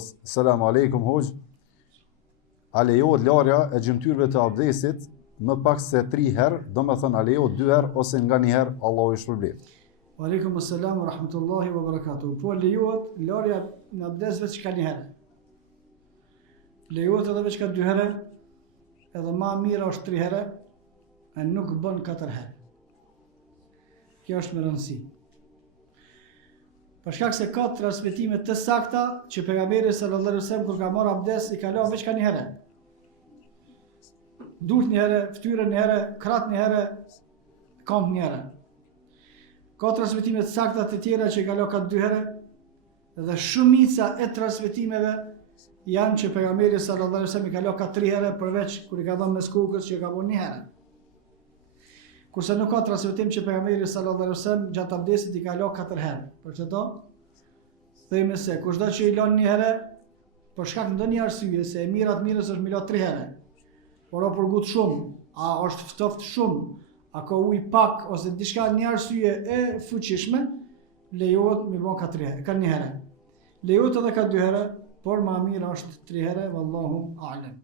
thos, "Selam aleikum hoxh. A lejohet larja e gjymtyrëve të abdesit më pak se 3 herë, domethënë a lejohet 2 herë ose nga një herë, Allahu i shpërblet." Wa alaikum assalam wa rahmatullahi wa barakatuh. Po lejohet larja në abdes veç ka një herë. Lejohet edhe veç ka 2 herë, edhe ma mira është 3 herë, e nuk bën 4 herë. Kjo është me rëndësi. Për shkak se ka transmetime të sakta që pejgamberi sallallahu alaihi wasallam kur ka marrë abdes i ka lënë veç ka një herë. Durt një herë, fytyrën një herë, krah një herë, këmbë një herë. Ka transmetime të sakta të tjera që i ka lënë ka 2 herë, dhe shumica e transmetimeve janë që pejgamberi sallallahu alaihi wasallam i ka lënë ka 3 herë, përveç kur i ka dhënë mes kokës që i ka bën 1 herë. Kurse nuk ka transmetim që pejgamberi sallallahu alaihi wasallam gjatë abdesit i ka lënë 4 herë. Për çdo themi se kushdo që i lën 1 herë për shkak ndonjë arsye se e mirat mirës është me lë 3 herë. Por o përgut shumë, a është ftoft shumë, a ka ujë pak ose diçka një arsye e fuqishme, lejohet me bën ka 3 herë, ka 1 herë. Lejohet edhe ka 2 herë, por më mirë është 3 herë, wallahu a'lam.